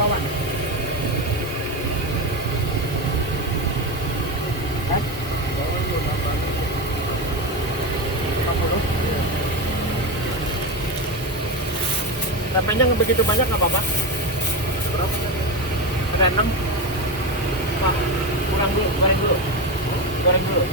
bawah nih. Kan? 50. Sampainya nggak begitu banyak nggak apa-apa. Berapa kan? Ada 6. Wah, kurang dulu, goreng dulu. Goreng dulu.